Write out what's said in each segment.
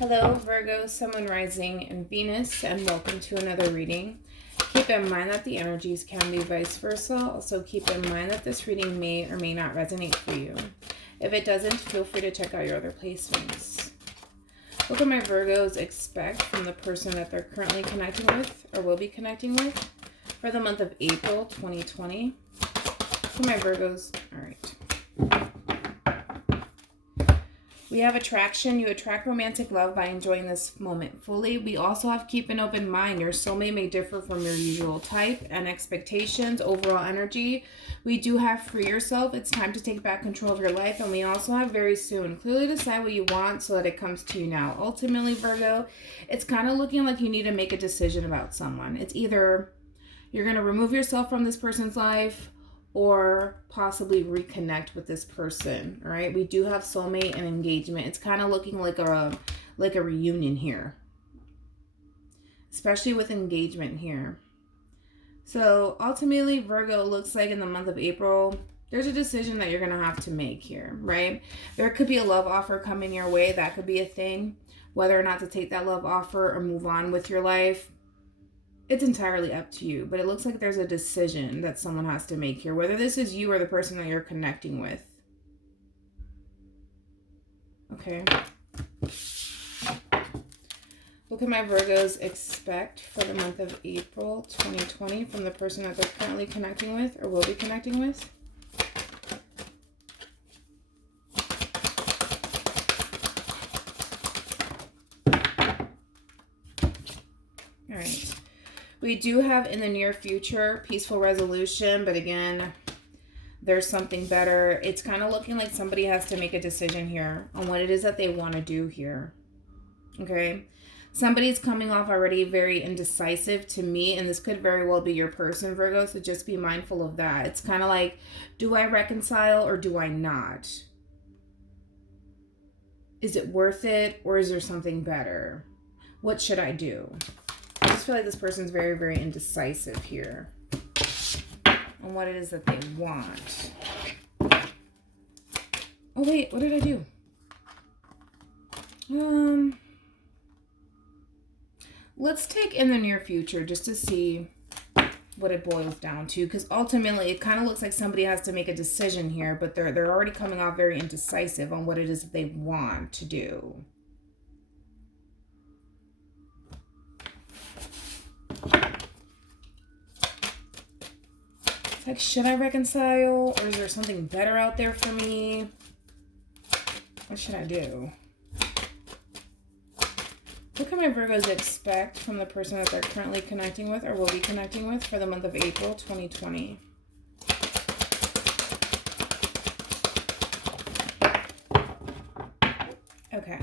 Hello, Virgo, Sun, Moon, Rising, and Venus, and welcome to another reading. Keep in mind that the energies can be vice versa. Also, keep in mind that this reading may or may not resonate for you. If it doesn't, feel free to check out your other placements. What can my Virgos expect from the person that they're currently connecting with or will be connecting with for the month of April 2020? For my Virgos, all right. We have attraction. You attract romantic love by enjoying this moment fully. We also have keep an open mind. Your soulmate may differ from your usual type and expectations, overall energy. We do have free yourself. It's time to take back control of your life. And we also have very soon. Clearly decide what you want so that it comes to you now. Ultimately, Virgo, it's kind of looking like you need to make a decision about someone. It's either you're going to remove yourself from this person's life or possibly reconnect with this person. All right, we do have soulmate and engagement. It's kind of looking like a reunion here, especially with engagement here. So ultimately, Virgo, looks like in the month of April, there's a decision that you're gonna have to make here, right? There could be a love offer coming your way. That could be a thing. Whether or not to take that love offer or move on with your life, it's entirely up to you, but it looks like there's a decision that someone has to make here, whether this is you or the person that you're connecting with. Okay. What can my Virgos expect for the month of April 2020 from the person that they're currently connecting with or will be connecting with? All right. We do have in the near future peaceful resolution, but again, there's something better. It's kind of looking like somebody has to make a decision here on what it is that they want to do here. Okay? Somebody's coming off already very indecisive to me, and this could very well be your person, Virgo, so just be mindful of that. It's kind of like, do I reconcile or do I not? Is it worth it or is there something better? What should I do? I just feel like this person's very, very indecisive here on what it is that they want. Oh, wait, what did I do? Let's take in the near future just to see what it boils down to, because ultimately it kind of looks like somebody has to make a decision here, but they're already coming off very indecisive on what it is that they want to do. It's like, should I reconcile or is there something better out there for me? What should I do? What can my Virgos expect from the person that they're currently connecting with or will be connecting with for the month of April 2020? Okay.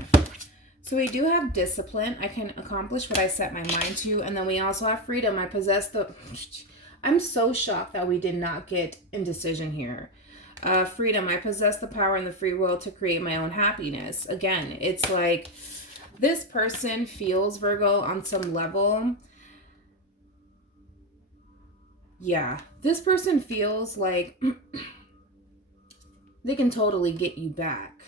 So we do have discipline. I can accomplish what I set my mind to. And then we also have freedom. I possess the... I'm so shocked that we did not get indecision here. Freedom. I possess the power and the free will to create my own happiness. Again, it's like this person feels, Virgo, on some level. Yeah. This person feels like they can totally get you back.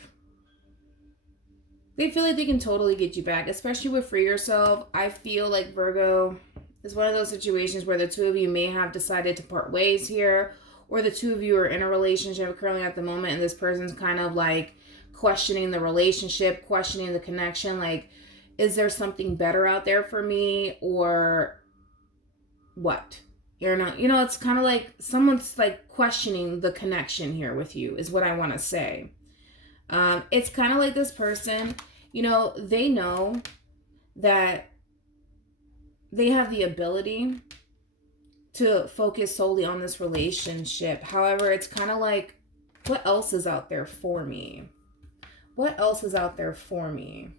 They feel like they can totally get you back, especially with free yourself. I feel like Virgo is one of those situations where the two of you may have decided to part ways here, or the two of you are in a relationship currently at the moment, and this person's kind of like questioning the relationship, questioning the connection. Like, is there something better out there for me, or what? You know, it's kind of like someone's like questioning the connection here with you is what I want to say. It's kind of like this person, you know, they know that they have the ability to focus solely on this relationship. However, it's kind of like, what else is out there for me? What else is out there for me?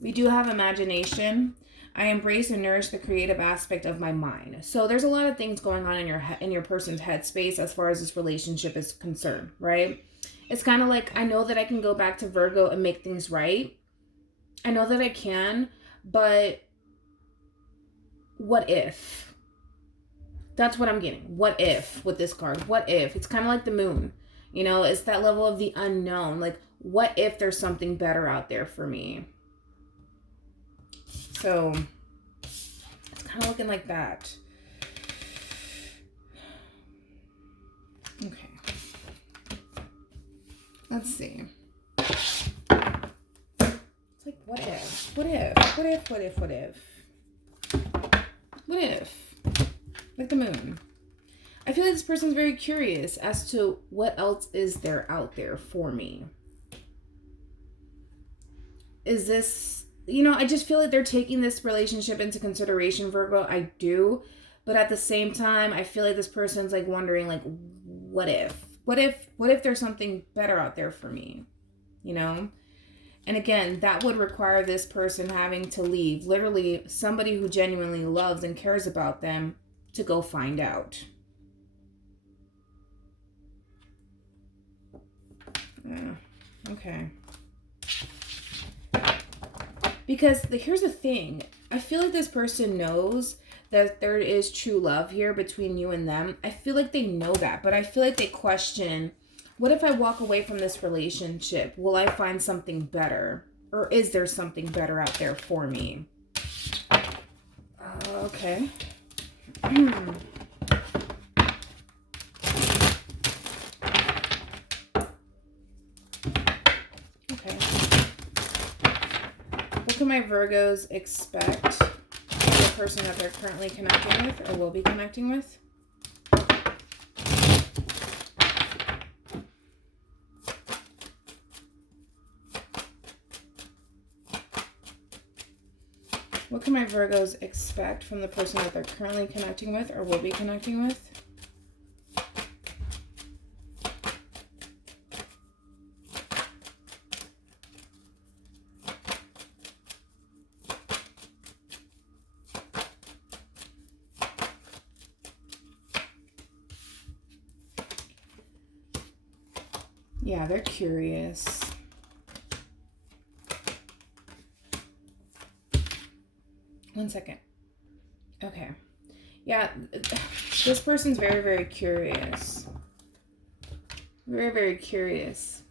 We do have imagination. I embrace and nourish the creative aspect of my mind. So there's a lot of things going on in your person's headspace as far as this relationship is concerned, right? It's kind of like, I know that I can go back to Virgo and make things right. I know that I can, but what if? That's what I'm getting. What if with this card? What if? It's kind of like the moon. You know, it's that level of the unknown. Like, what if there's something better out there for me? So it's kind of looking like that. Okay. Let's see. It's like, what if? What if? What if? What if? What if? What if? Like the moon. I feel like this person's very curious as to what else is there out there for me. Is this, I just feel like they're taking this relationship into consideration, Virgo. I do. But at the same time, I feel like this person's like wondering, like, what if? What if there's something better out there for me? And again, that would require this person having to leave, literally somebody who genuinely loves and cares about them, to go find out. Okay. Because here's the thing. I feel like this person knows that there is true love here between you and them. I feel like they know that, but I feel like they question, what if I walk away from this relationship? Will I find something better? Or is there something better out there for me? Okay. Okay. What can my Virgos expect the person that they're currently connecting with or will be connecting with? What can my Virgos expect from the person that they're currently connecting with or will be connecting with? Yeah, they're curious. One second. Okay. Yeah, this person's very, very curious. Very, very curious.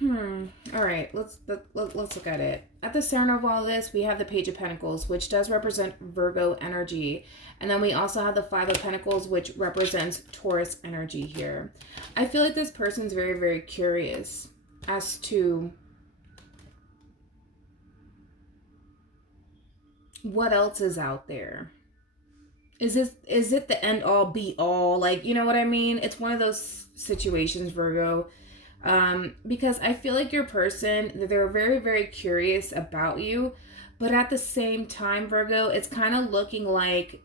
All right, let's look at it. At the center of all this, we have the Page of Pentacles, which does represent Virgo energy. And then we also have the Five of Pentacles, which represents Taurus energy here. I feel like this person's very, very curious as to what else is out there. Is it the end all be all? Like, you know what I mean? It's one of those situations, Virgo. Because I feel like your person, they're very, very curious about you, but at the same time, Virgo, it's kind of looking like,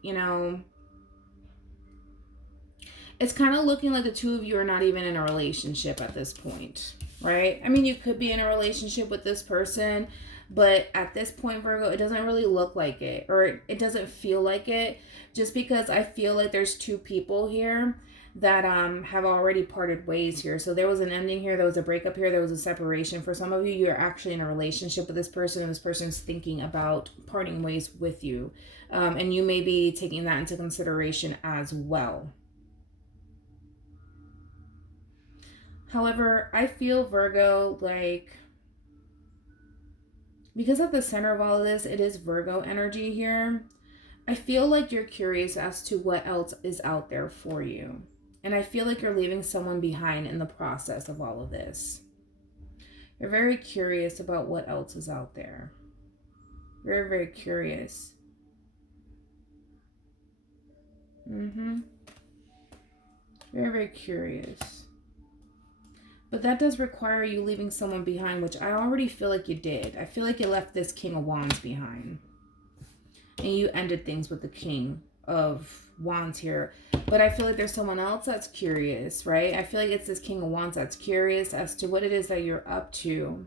it's kind of looking like the two of you are not even in a relationship at this point, right? I mean, you could be in a relationship with this person, but at this point, Virgo, it doesn't really look like it, or it doesn't feel like it, just because I feel like there's two people here that have already parted ways here. So there was an ending here, there was a breakup here, there was a separation. For some of you, you're actually in a relationship with this person, and this person's thinking about parting ways with you. And you may be taking that into consideration as well. However, I feel, Virgo, like, because at the center of all of this, it is Virgo energy here. I feel like you're curious as to what else is out there for you. And I feel like you're leaving someone behind in the process of all of this. You're very curious about what else is out there. Very, very curious. Very, very curious. But that does require you leaving someone behind, which I already feel like you did. I feel like you left this King of Wands behind. And you ended things with the King of Wands here. But I feel like there's someone else that's curious, right? I feel like it's this King of Wands that's curious as to what it is that you're up to.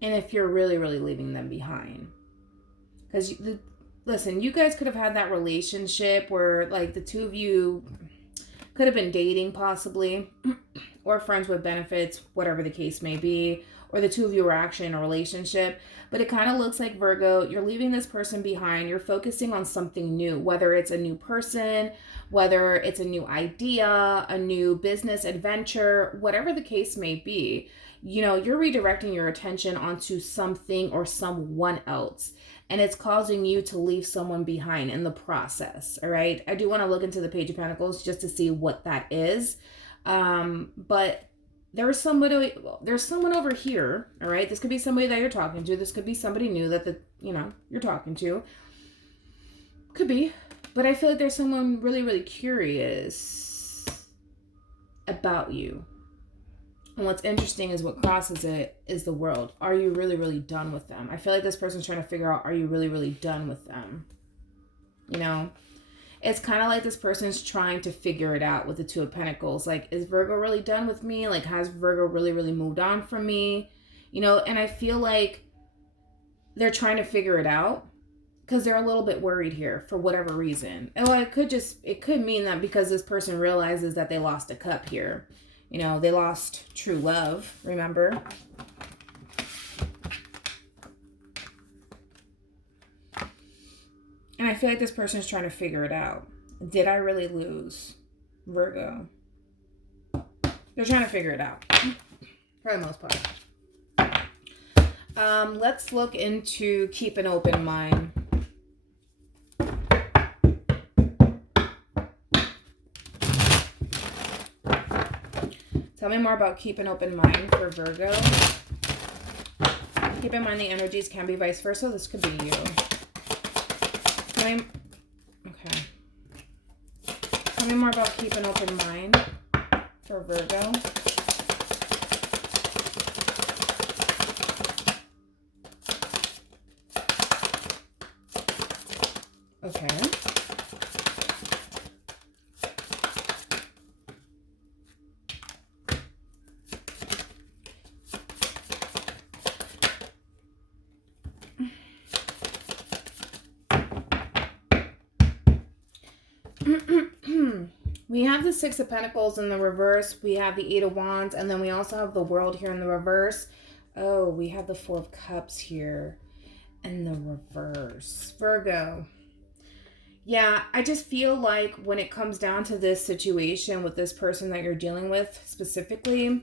And if you're really, really leaving them behind. Because, listen, you guys could have had that relationship where, like, the two of you Could have been dating possibly, or friends with benefits, whatever the case may be, or the two of you are actually in a relationship. But it kind of looks like, Virgo, you're leaving this person behind. You're focusing on something new, whether it's a new person, whether it's a new idea, a new business adventure, whatever the case may be. You're redirecting your attention onto something or someone else, and it's causing you to leave someone behind in the process. All right. I do want to look into the Page of Pentacles just to see what that is. But there's someone over here. All right. This could be somebody that you're talking to. This could be somebody new that you're talking to. Could be. But I feel like there's someone really, really curious about you. And what's interesting is what crosses it is the World. Are you really, really done with them? I feel like this person's trying to figure out, are you really, really done with them? It's kind of like this person's trying to figure it out with the Two of Pentacles. Like, is Virgo really done with me? Like, has Virgo really, really moved on from me? And I feel like they're trying to figure it out because they're a little bit worried here for whatever reason. And well, it could mean that because this person realizes that they lost a cup here. They lost true love, remember? And I feel like this person is trying to figure it out. Did I really lose, Virgo? They're trying to figure it out, for the most part. Let's look into keep an open mind. Tell me more about keep an open mind for Virgo. Keep in mind the energies can be vice versa. This could be you. Okay. Tell me more about keep an open mind for Virgo. Okay. We have the Six of Pentacles in the reverse. We have the Eight of Wands. And then we also have the World here in the reverse. Oh, we have the Four of Cups here in the reverse. Virgo. Yeah, I just feel like when it comes down to this situation with this person that you're dealing with specifically,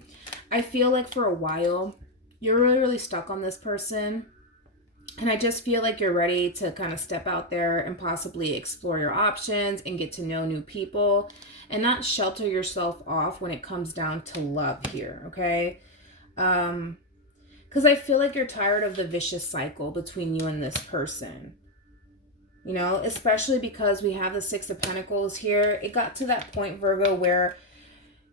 I feel like for a while, you're really, really stuck on this person. And I just feel like you're ready to kind of step out there and possibly explore your options and get to know new people and not shelter yourself off when it comes down to love here, okay? Because I feel like you're tired of the vicious cycle between you and this person. Especially because we have the Six of Pentacles here. It got to that point, Virgo, where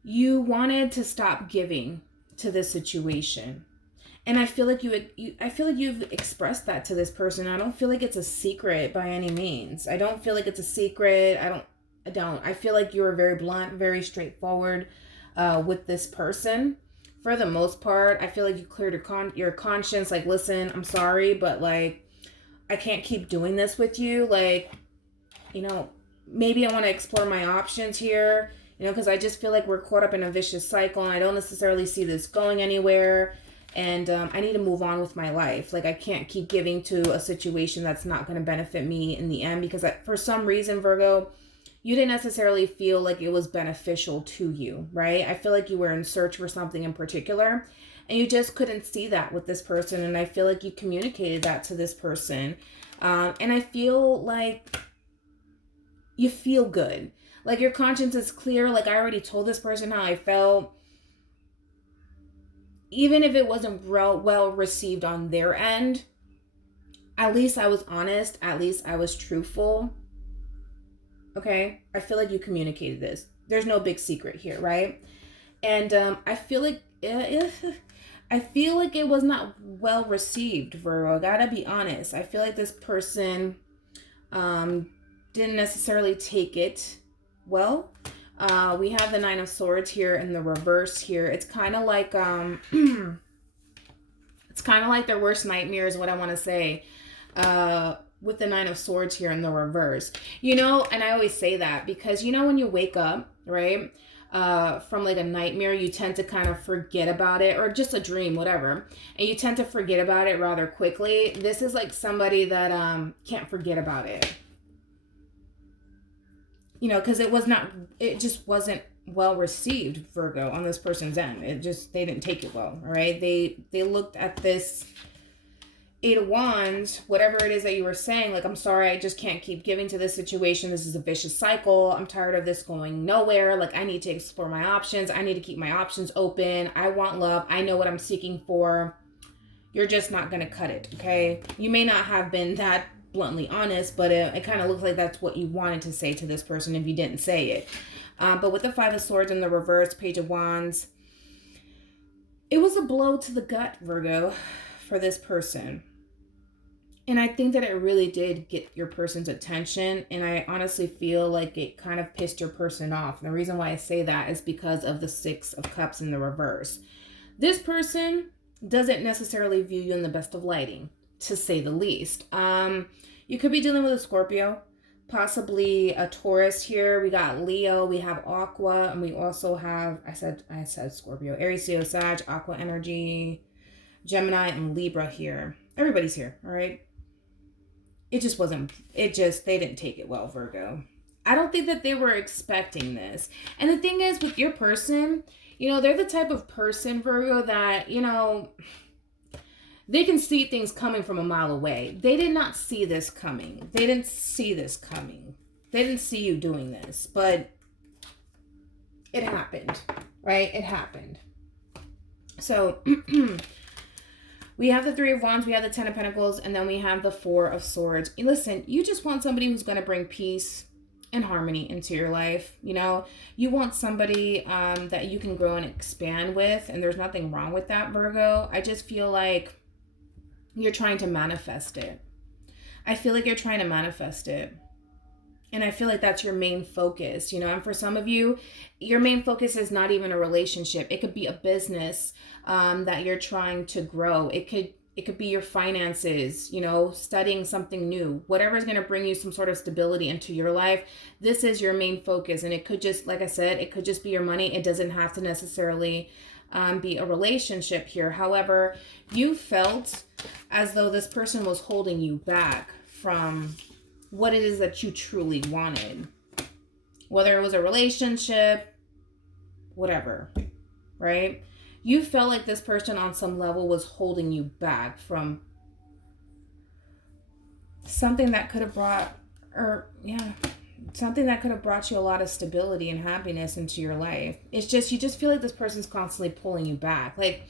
you wanted to stop giving to this situation. And I feel like you've expressed that to this person. I don't feel like it's a secret by any means. I don't feel like it's a secret. I don't. I feel like you were very blunt, very straightforward with this person. For the most part, I feel like you cleared your conscience. Like, listen, I'm sorry, but like, I can't keep doing this with you. Like, maybe I want to explore my options here. Because I just feel like we're caught up in a vicious cycle, and I don't necessarily see this going anywhere. And I need to move on with my life. Like, I can't keep giving to a situation that's not going to benefit me in the end. Because for some reason, Virgo, you didn't necessarily feel like it was beneficial to you, right? I feel like you were in search for something in particular. And you just couldn't see that with this person. And I feel like you communicated that to this person. And I feel like you feel good. Like, your conscience is clear. Like, I already told this person how I felt. Even if it wasn't well received on their end, at least I was honest. At least I was truthful. Okay? I feel like you communicated this. There's no big secret here, right? And I feel like it was not well received, Virgo. I gotta be honest. I feel like this person didn't necessarily take it well. We have the Nine of Swords here in the reverse here. It's kind of like it's kind of like their worst nightmare is what I want to say. With the Nine of Swords here in the reverse. And I always say that because when you wake up right? From like a nightmare, you tend to kind of forget about it, or just a dream, whatever. And you tend to forget about it rather quickly. This is like somebody that can't forget about it. You know, because it just wasn't well received, Virgo, on this person's end. They didn't take it well, all right? They looked at this Eight of Wands, whatever it is that you were saying, like, I'm sorry, I just can't keep giving to this situation. This is a vicious cycle. I'm tired of this going nowhere. Like, I need to explore my options. I need to keep my options open. I want love. I know what I'm seeking for. You're just not going to cut it, okay? You may not have been that bluntly honest, but it kind of looks like that's what you wanted to say to this person if you didn't say it. But with the Five of Swords in the reverse, Page of Wands, it was a blow to the gut, Virgo, for this person. And I think that it really did get your person's attention. And I honestly feel like it kind of pissed your person off. And the reason why I say that is because of the Six of Cups in the reverse. This person doesn't necessarily view you in the best of lighting, to say the least. You could be dealing with a Scorpio, possibly a Taurus here. We got Leo, we have Aqua, and we also have, I said Scorpio, Aries, Leo, Sag, Aqua energy, Gemini, and Libra here. Everybody's here, all right? They didn't take it well, Virgo. I don't think that they were expecting this. And the thing is, with your person, you know, they're the type of person, Virgo, that, you know, they can see things coming from a mile away. They did not see this coming. They didn't see this coming. They didn't see you doing this, but it happened, right? It happened. So we have the Three of Wands, we have the Ten of Pentacles, and then we have the Four of Swords. Listen, you just want somebody who's going to bring peace and harmony into your life. You know, you want somebody that you can grow and expand with, and there's nothing wrong with that, Virgo. I just feel like you're trying to manifest it. I feel like you're trying to manifest it. And I feel like that's your main focus, you know. And for some of you, your main focus is not even a relationship. It could be a business that you're trying to grow. It could be your finances, you know, studying something new, whatever is going to bring you some sort of stability into your life. This is your main focus. And it could just, like I said, it could just be your money. It doesn't have to necessarily be a relationship here. However, you felt as though this person was holding you back from what it is that you truly wanted. Whether it was a relationship, whatever, right? You felt like this person on some level was holding you back from something that could have brought, something that could have brought you a lot of stability and happiness into your life. It's just, you just feel like this person's constantly pulling you back. Like,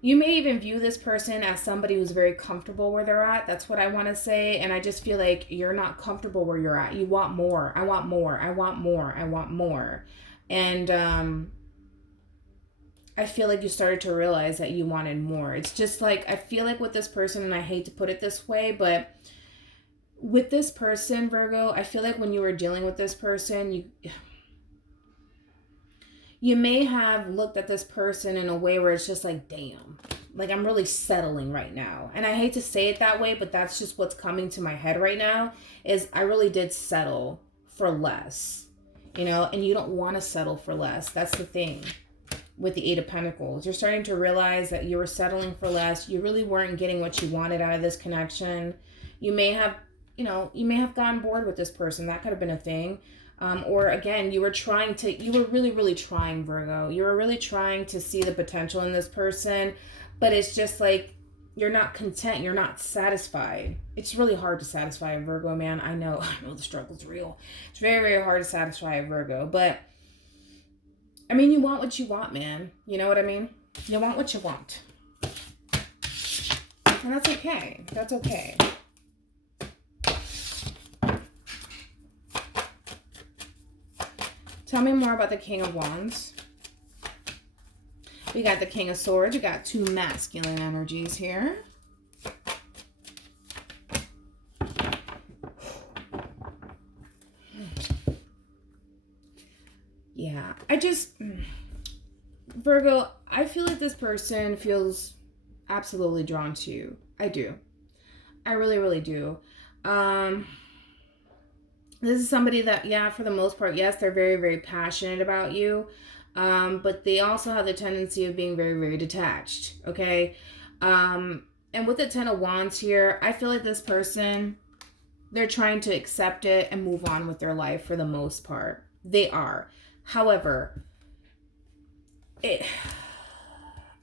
you may even view this person as somebody who's very comfortable where they're at. That's what I want to say. And I just feel like you're not comfortable where you're at. You want more. I want more. I want more. I want more. And I feel like you started to realize that you wanted more. It's just like, I feel like with this person, and I hate to put it this way, but with this person, Virgo, I feel like when you were dealing with this person, you may have looked at this person in a way where it's just like, damn, like I'm really settling right now. And I hate to say it that way, but that's just what's coming to my head right now, is I really did settle for less, you know, and you don't want to settle for less. That's the thing with the Eight of Pentacles. You're starting to realize that you were settling for less. You really weren't getting what you wanted out of this connection. You may have, you may have gotten bored with this person. That could have been a thing. Or again, you were really, really trying, Virgo. You were really trying to see the potential in this person, but it's just like, you're not content. You're not satisfied. It's really hard to satisfy a Virgo, man. I know the struggle's real. It's very, very hard to satisfy a Virgo, but I mean, you want what you want, man. You know what I mean? You want what you want. And that's okay. That's okay. Tell me more about the King of Wands. We got the King of Swords. We got two masculine energies here. Yeah, Virgo, I feel like this person feels absolutely drawn to you. I do. I really, really do. This is somebody that, yeah, for the most part, yes, they're very, very passionate about you. But they also have the tendency of being very, very detached. Okay. And with the Ten of Wands here, I feel like this person, they're trying to accept it and move on with their life for the most part. They are. However, it,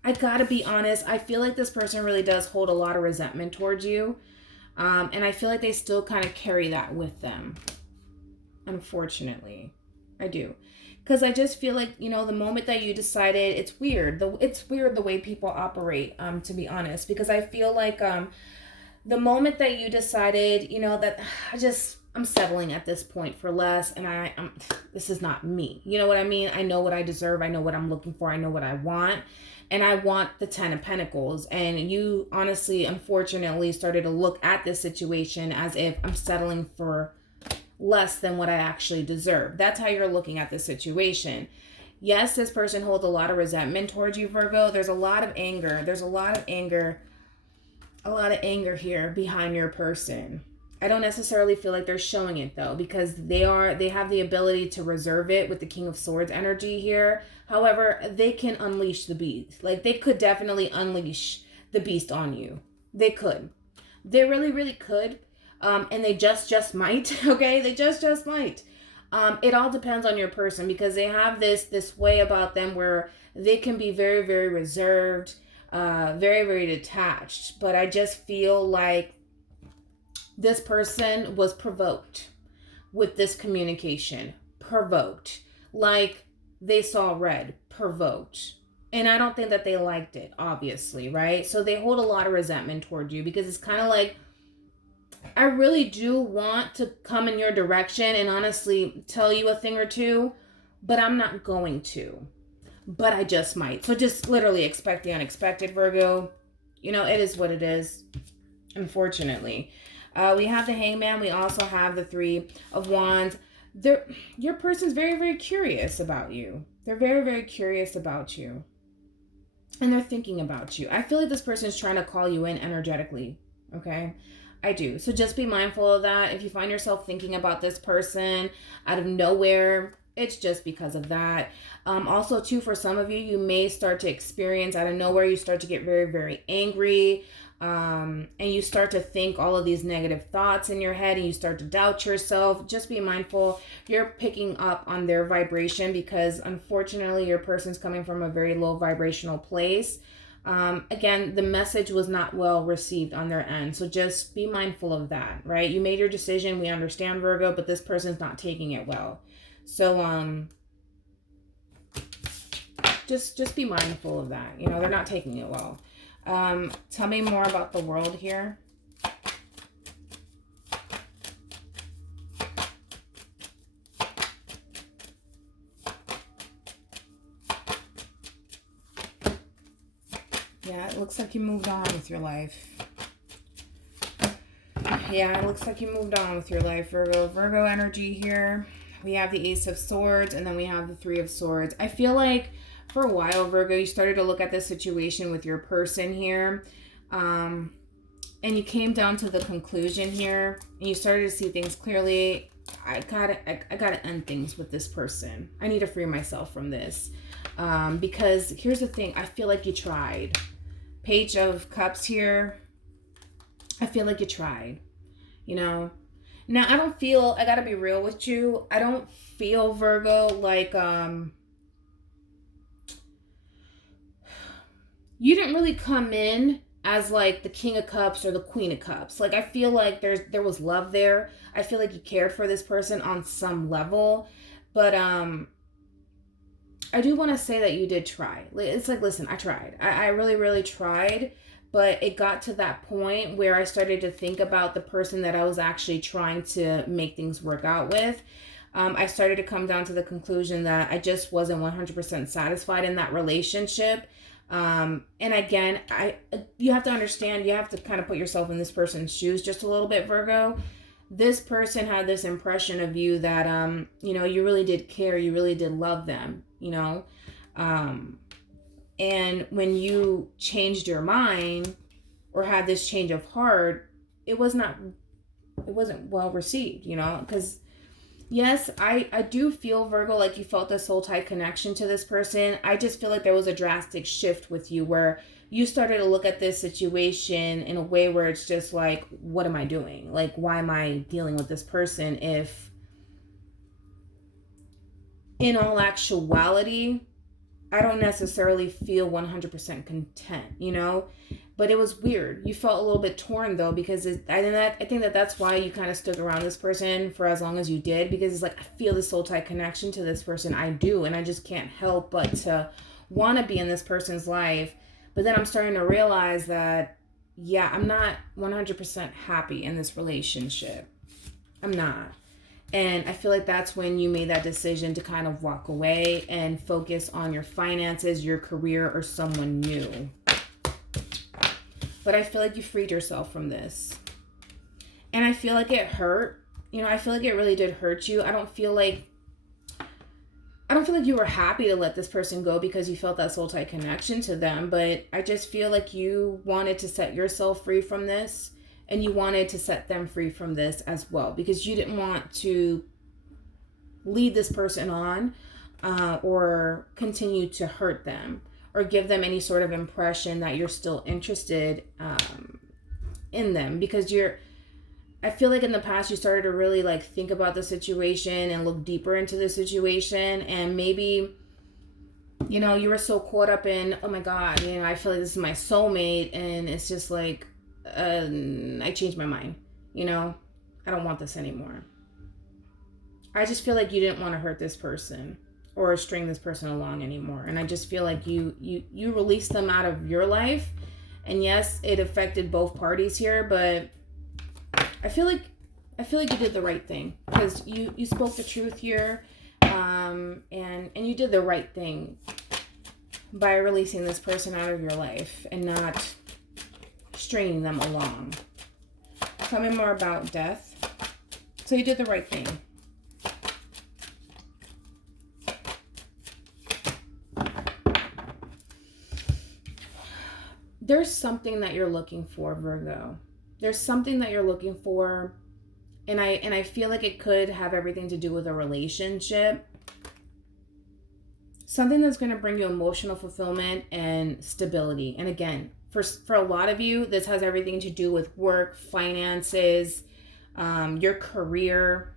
I gotta be honest, I feel like this person really does hold a lot of resentment towards you. And I feel like they still kind of carry that with them. Unfortunately. I do. Because I just feel like, the moment that you decided, it's weird. It's weird the way people operate, to be honest. Because I feel like the moment that you decided, that I'm settling at this point for less, and this is not me. You know what I mean? I know what I deserve. I know what I'm looking for. I know what I want. And I want the Ten of Pentacles. And you honestly, unfortunately, started to look at this situation as if I'm settling for less than what I actually deserve. That's how you're looking at the situation. Yes, this person holds a lot of resentment towards you, Virgo. There's a lot of anger. There's a lot of anger here behind your person. I don't necessarily feel like they're showing it though, because they have the ability to reserve it with the King of Swords energy here. However, they can unleash the beast. Like, they could definitely unleash the beast on you. They could. They really, really could. And they just might. Okay, they just might. It all depends on your person, because they have this way about them where they can be very, very reserved, very, very detached. But I just feel like this person was provoked with this communication. Provoked. Like, they saw red. Provoked. And I don't think that they liked it, obviously, right? So they hold a lot of resentment toward you, because it's kind of like, I really do want to come in your direction and honestly tell you a thing or two, but I'm not going to. But I just might. So just literally expect the unexpected, Virgo. It is what it is, unfortunately. We have the Hangman. We also have the Three of Wands. Your person's very, very curious about you. They're very, very curious about you. And they're thinking about you. I feel like this person is trying to call you in energetically. Okay? I do. So just be mindful of that. If you find yourself thinking about this person out of nowhere, it's just because of that. Also, too, for some of you, you may start to experience out of nowhere, you start to get very, very angry. And you start to think all of these negative thoughts in your head, and you start to doubt yourself. Just be mindful. You're picking up on their vibration, because unfortunately your person's coming from a very low vibrational place. Again, the message was not well received on their end. So just be mindful of that, right? You made your decision. We understand, Virgo, but this person's not taking it well. So, just be mindful of that. They're not taking it well. Tell me more about the World here. Yeah, it looks like you moved on with your life. Yeah, it looks like you moved on with your life, Virgo. Virgo energy here. We have the Ace of Swords, and then we have the Three of Swords. I feel like for a while, Virgo, you started to look at this situation with your person here. And you came down to the conclusion here, and you started to see things clearly. I gotta end things with this person. I need to free myself from this. Because here's the thing. I feel like you tried. Page of Cups here. I feel like you tried. Now I don't feel, I gotta be real with you, I don't feel, Virgo, like you didn't really come in as like the King of Cups or the Queen of Cups. Like, I feel like there was love there. I feel like you cared for this person on some level. But I do want to say that you did try. It's like, listen, I tried. I really, really tried. But it got to that point where I started to think about the person that I was actually trying to make things work out with. I started to come down to the conclusion that I just wasn't 100% satisfied in that relationship. And again, you have to understand, you have to kind of put yourself in this person's shoes just a little bit, Virgo. This person had this impression of you that, you really did care. You really did love them, and when you changed your mind or had this change of heart, it wasn't well received, because Yes, I do feel, Virgo, like you felt this soul tie connection to this person. I just feel like there was a drastic shift with you where you started to look at this situation in a way where it's just like, what am I doing? Like, why am I dealing with this person if in all actuality, I don't necessarily feel 100% content, you know? But it was weird. You felt a little bit torn though, because I think that that's why you kind of stuck around this person for as long as you did, because it's like, I feel the soul tie connection to this person. I do. And I just can't help but to want to be in this person's life. But then I'm starting to realize that, yeah, I'm not 100% happy in this relationship. I'm not. And I feel like that's when you made that decision to kind of walk away and focus on your finances, your career, or someone new. But I feel like you freed yourself from this. And I feel like it hurt. You know, I feel like it really did hurt you. I don't feel like you were happy to let this person go because you felt that soul tie connection to them. But I just feel like you wanted to set yourself free from this. And you wanted to set them free from this as well, because you didn't want to lead this person on or continue to hurt them or give them any sort of impression that you're still interested in them. Because I feel like in the past you started to really like think about the situation and look deeper into the situation. And maybe, you know, you were so caught up in, oh my God, you know, I feel like this is my soulmate. And it's just like, I changed my mind. You know, I don't want this anymore. I just feel like you didn't want to hurt this person or string this person along anymore. And I just feel like you released them out of your life. And yes, it affected both parties here, but I feel like you did the right thing, because you spoke the truth here, and you did the right thing by releasing this person out of your life and not stringing them along. Tell me more about death. So you did the right thing. There's something that you're looking for, Virgo. There's something that you're looking for, and I feel like it could have everything to do with a relationship. Something that's going to bring you emotional fulfillment and stability. And again, for a lot of you, this has everything to do with work, finances, your career.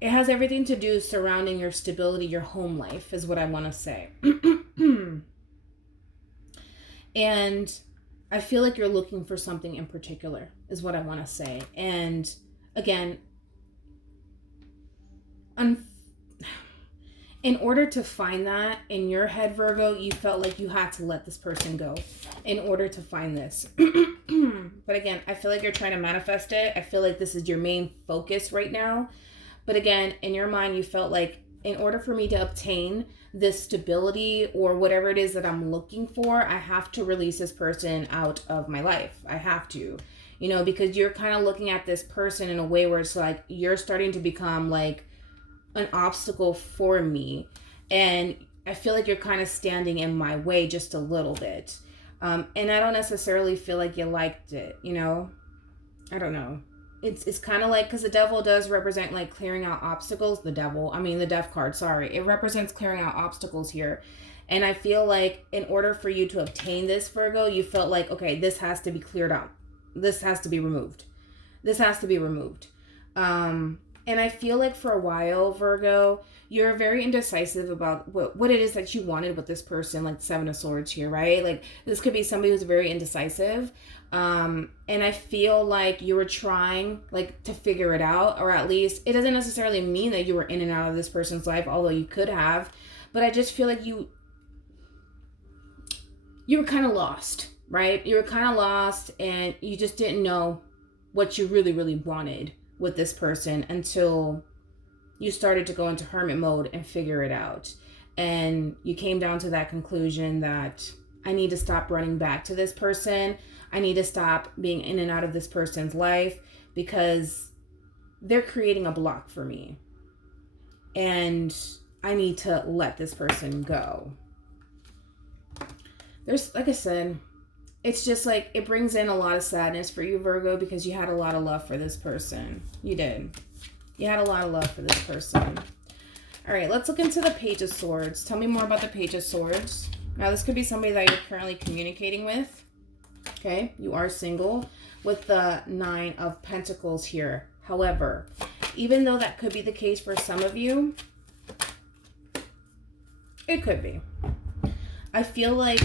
It has everything to do surrounding your stability, your home life, is what I want to say. And I feel like you're looking for something in particular, is what I want to say. And again, in order to find that in your head, Virgo, you felt like you had to let this person go in order to find this. But again, I feel like you're trying to manifest it. I feel like this is your main focus right now. But again, in your mind, you felt like in order for me to obtain this stability or whatever it is that I'm looking for, I have to release this person out of my life. I have to, you know, because you're kind of looking at this person in a way where it's like you're starting to become like an obstacle for me. And I feel like you're kind of standing in my way just a little bit. And I don't necessarily feel like you liked it, you know? I don't know. It's kind of like, because the devil does represent like clearing out obstacles. The death card, sorry. It represents clearing out obstacles here. And I feel like in order for you to obtain this, Virgo, you felt like, okay, this has to be cleared out. This has to be removed. This has to be removed. And I feel like for a while, Virgo, you're very indecisive about what it is that you wanted with this person, like Seven of Swords here, right? Like this could be somebody who's very indecisive. And I feel like you were trying like to figure it out, or at least it doesn't necessarily mean that you were in and out of this person's life, although you could have, but I just feel like you were kind of lost, right? You were kind of lost and you just didn't know what you really, really wanted with this person until you started to go into hermit mode and figure it out. And you came down to that conclusion that I need to stop running back to this person. I need to stop being in and out of this person's life because they're creating a block for me. And I need to let this person go. There's, like I said, it's just like, it brings in a lot of sadness for you, Virgo, because you had a lot of love for this person. You did. You had a lot of love for this person. All right, let's look into the Page of Swords. Tell me more about the Page of Swords. Now, this could be somebody that you're currently communicating with. Okay, you are single with the Nine of Pentacles here. However, even though that could be the case for some of you, it could be. I feel like,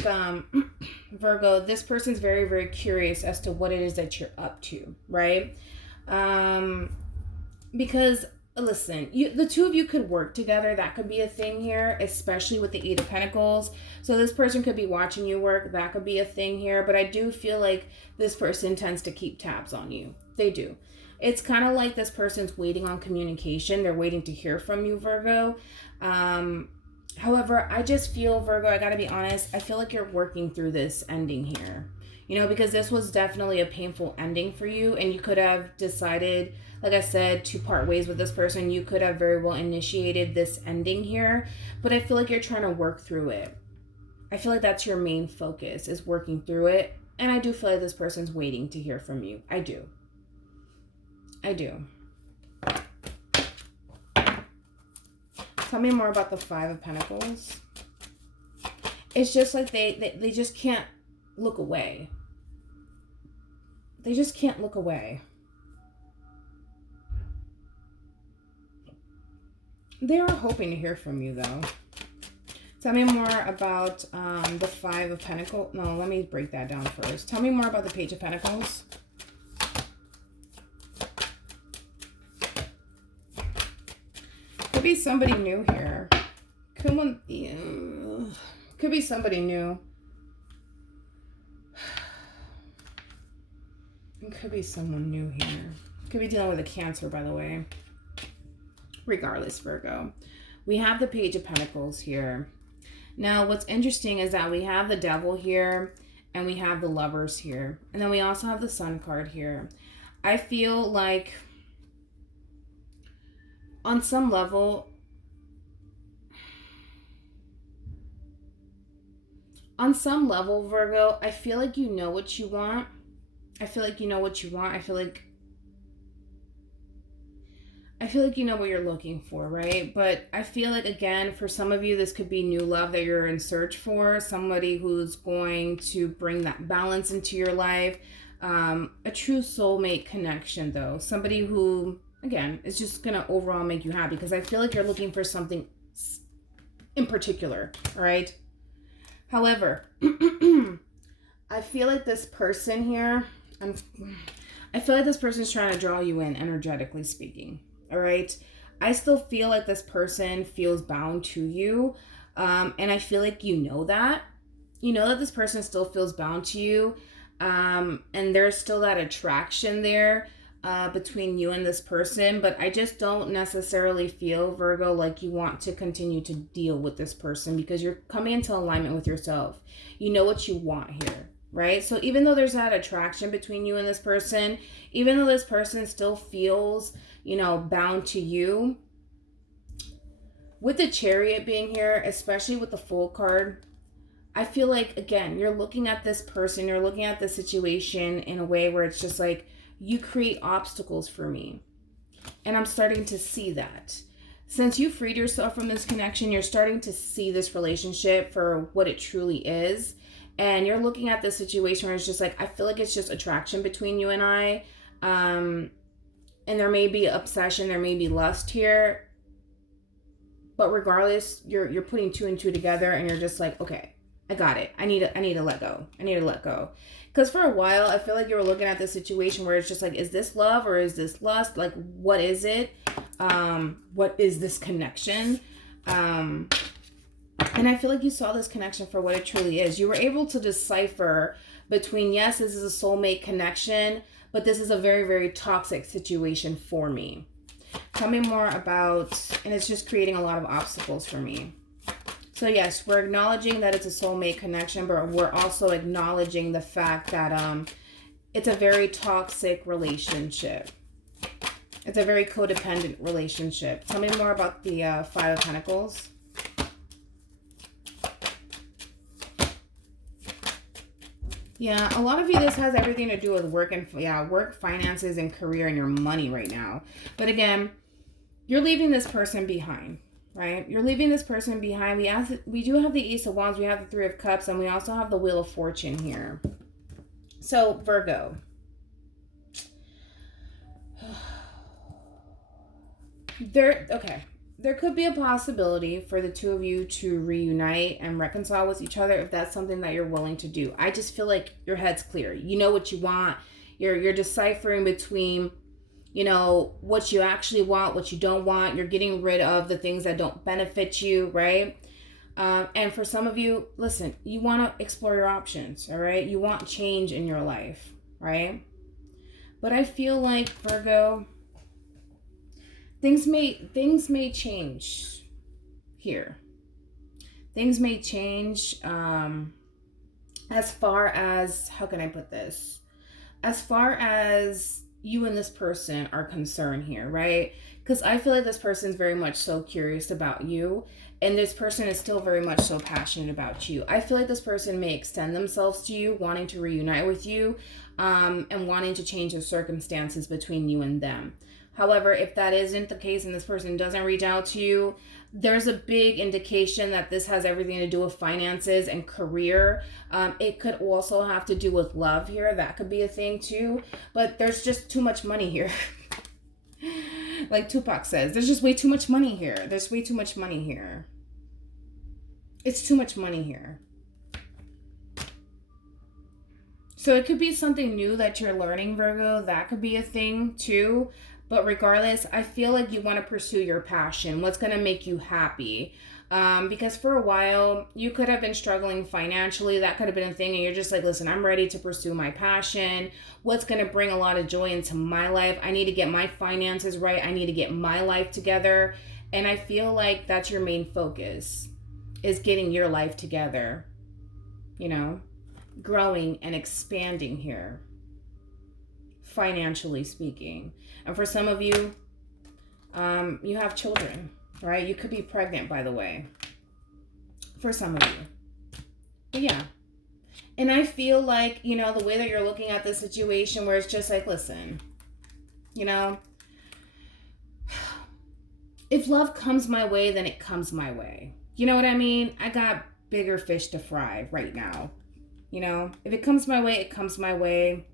Virgo, this person's very, very curious as to what it is that you're up to, right? Because, listen, the two of you could work together. That could be a thing here, especially with the Eight of Pentacles. So this person could be watching you work. That could be a thing here. But I do feel like this person tends to keep tabs on you. They do. It's kind of like this person's waiting on communication. They're waiting to hear from you, Virgo. However, I just feel, Virgo, I got to be honest, I feel like you're working through this ending here. You know, because this was definitely a painful ending for you. And you could have decided, like I said, to part ways with this person. You could have very well initiated this ending here. But I feel like you're trying to work through it. I feel like that's your main focus, is working through it. And I do feel like this person's waiting to hear from you. I do. I do. Tell me more about the Five of Pentacles. It's just like they just can't look away. They just can't look away. They are hoping to hear from you, though. Tell me more about the Five of Pentacles. No, let me break that down first. Tell me more about the Page of Pentacles. Could be somebody new here. Could be somebody new. It could be someone new here. Could be dealing with a Cancer, by the way. Regardless, Virgo. We have the Page of Pentacles here. Now, what's interesting is that we have the Devil here and we have the Lovers here. And then we also have the Sun card here. I feel like on some level, Virgo, I feel like you know what you want. I feel like you know what you want. I feel like you know what you're looking for, right? But I feel like, again, for some of you, this could be new love that you're in search for. Somebody who's going to bring that balance into your life. A true soulmate connection, though. Somebody who, again, is just going to overall make you happy. Because I feel like you're looking for something in particular, all right? However, I feel like this person here, I feel like this person's trying to draw you in, energetically speaking. All right. I still feel like this person feels bound to you. And I feel like you know that. You know that this person still feels bound to you. And there's still that attraction there between you and this person. But I just don't necessarily feel, Virgo, like you want to continue to deal with this person because you're coming into alignment with yourself. You know what you want here. Right? So even though there's that attraction between you and this person, even though this person still feels, you know, bound to you, with the Chariot being here, especially with the Fool card, I feel like, again, you're looking at this person, you're looking at the situation in a way where it's just like, you create obstacles for me. And I'm starting to see that. Since you freed yourself from this connection, you're starting to see this relationship for what it truly is. And you're looking at this situation where it's just like, I feel like it's just attraction between you and I. And there may be obsession, there may be lust here. But regardless, you're putting two and two together and you're just like, okay, I got it. I need to let go. I need to let go. Because for a while, I feel like you were looking at this situation where it's just like, is this love or is this lust? Like, what is it? What is this connection? And I feel like you saw this connection for what it truly is. You were able to decipher between, yes, this is a soulmate connection, but this is a very, very toxic situation for me. Tell me more about, and it's just creating a lot of obstacles for me. So yes, we're acknowledging that it's a soulmate connection, but we're also acknowledging the fact that it's a very toxic relationship. It's a very codependent relationship. Tell me more about the Five of Pentacles. Yeah, a lot of you, this has everything to do with work and work, finances, and career, and your money right now. But again, you're leaving this person behind, right? You're leaving this person behind. We do have the Ace of Wands, we have the Three of Cups, and we also have the Wheel of Fortune here. So, Virgo. There could be a possibility for the two of you to reunite and reconcile with each other if that's something that you're willing to do. I just feel like your head's clear. You know what you want. You're deciphering between, you know, what you actually want, what you don't want. You're getting rid of the things that don't benefit you, right? And for some of you, listen, you want to explore your options, all right? You want change in your life, right? But I feel like, Virgo, things may change here. Things may change as far as, how can I put this? As far as you and this person are concerned here, right? Because I feel like this person is very much so curious about you, and this person is still very much so passionate about you. I feel like this person may extend themselves to you, wanting to reunite with you, and wanting to change the circumstances between you and them. However, if that isn't the case and this person doesn't reach out to you, there's a big indication that this has everything to do with finances and career. It could also have to do with love here. That could be a thing too. But there's just too much money here. Like Tupac says, there's just way too much money here. There's way too much money here. It's too much money here. So it could be something new that you're learning, Virgo. That could be a thing too. But regardless, I feel like you want to pursue your passion. What's going to make you happy? Because for a while, you could have been struggling financially. That could have been a thing. And you're just like, listen, I'm ready to pursue my passion. What's going to bring a lot of joy into my life? I need to get my finances right. I need to get my life together. And I feel like that's your main focus, is getting your life together. You know, growing and expanding here, financially speaking. And for some of you, you have children, right? You could be pregnant, by the way, for some of you. But yeah. And I feel like, you know, the way that you're looking at this situation where it's just like, listen, you know, if love comes my way, then it comes my way. You know what I mean? I got bigger fish to fry right now. You know, if it comes my way, it comes my way.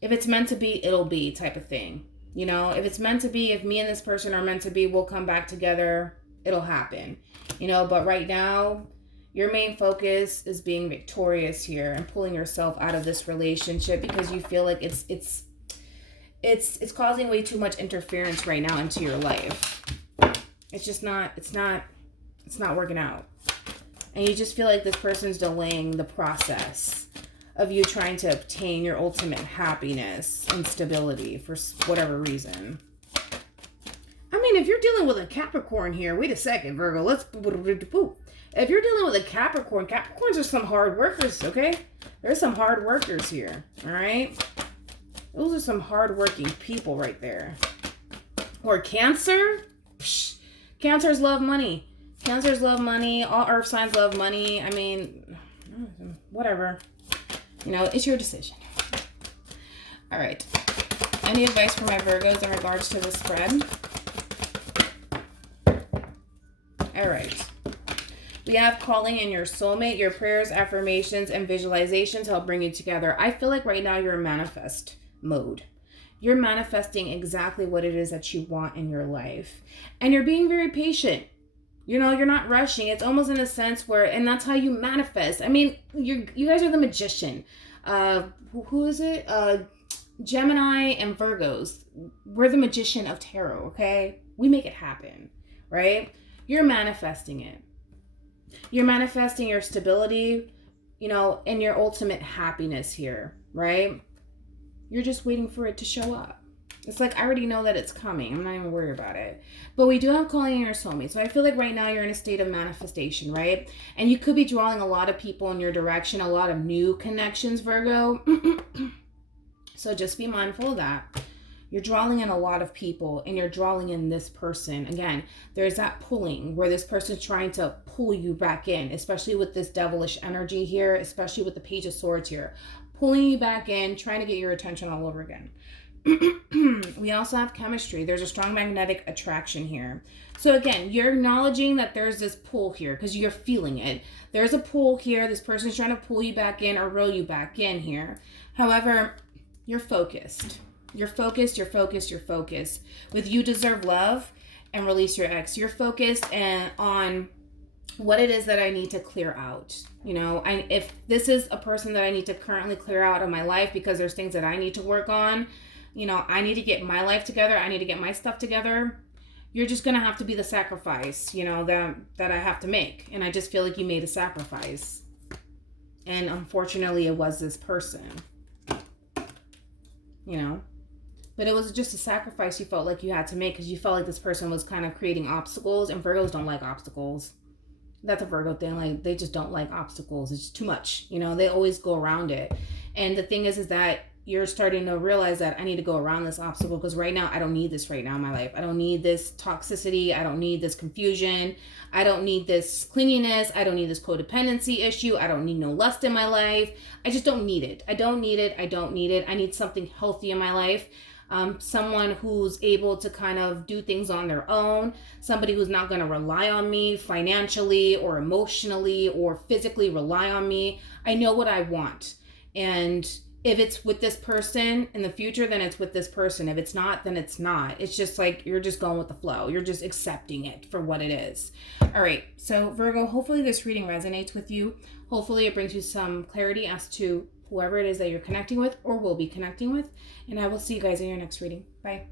If it's meant to be, it'll be, type of thing. You know, if it's meant to be, if me and this person are meant to be, we'll come back together. It'll happen. You know, but right now, your main focus is being victorious here and pulling yourself out of this relationship because you feel like it's causing way too much interference right now into your life. It's just not, it's not working out. And you just feel like this person's delaying the process of you trying to obtain your ultimate happiness and stability for whatever reason. I mean, if you're dealing with a Capricorn here, wait a second, Virgo, if you're dealing with a Capricorn, Capricorns are some hard workers, okay? There's some hard workers here, all right? Those are some hard-working people right there. Or Cancer? Psh, Cancers love money. Cancers love money. All earth signs love money. I mean, whatever. You know, it's your decision. All right. Any advice for my Virgos in regards to the spread? All right. We have calling in your soulmate. Your prayers, affirmations, and visualizations help bring you together. I feel like right now you're in manifest mode. You're manifesting exactly what it is that you want in your life. And you're being very patient. You know, you're not rushing. It's almost in a sense where, and that's how you manifest. I mean, you guys are the magician. Who is it? Gemini and Virgos. We're the magician of tarot, okay? We make it happen, right? You're manifesting it. You're manifesting your stability, you know, and your ultimate happiness here, right? You're just waiting for it to show up. It's like, I already know that it's coming. I'm not even worried about it. But we do have calling in your soulmate. So I feel like right now you're in a state of manifestation, right? And you could be drawing a lot of people in your direction, a lot of new connections, Virgo. So just be mindful of that. You're drawing in a lot of people and you're drawing in this person. Again, there's that pulling where this person's trying to pull you back in, especially with this devilish energy here, especially with the Page of Swords here. Pulling you back in, trying to get your attention all over again. We also have chemistry. There's a strong magnetic attraction here. So again, you're acknowledging that there's this pull here because you're feeling it. There's a pull here. This person's trying to pull you back in or reel you back in here. However, you're focused. You're focused, you're focused, you're focused. With you deserve love and release your ex. You're focused and on what it is that I need to clear out. You know, if this is a person that I need to currently clear out of my life because there's things that I need to work on, you know, I need to get my life together. I need to get my stuff together. You're just going to have to be the sacrifice, you know, that I have to make. And I just feel like you made a sacrifice. And unfortunately, it was this person, you know. But it was just a sacrifice you felt like you had to make because you felt like this person was kind of creating obstacles. And Virgos don't like obstacles. That's a Virgo thing. Like, they just don't like obstacles. It's just too much. You know, they always go around it. And the thing is that you're starting to realize that I need to go around this obstacle because right now I don't need this right now in my life. I don't need this toxicity. I don't need this confusion. I don't need this clinginess. I don't need this codependency issue. I don't need no lust in my life. I just don't need it. I don't need it. I don't need it. I need something healthy in my life. Someone who's able to kind of do things on their own. Somebody who's not going to rely on me financially or emotionally or physically rely on me. I know what I want. And if it's with this person in the future, then it's with this person. If it's not, then it's not. It's just like you're just going with the flow. You're just accepting it for what it is. All right. So Virgo, hopefully this reading resonates with you. Hopefully it brings you some clarity as to whoever it is that you're connecting with or will be connecting with. And I will see you guys in your next reading. Bye.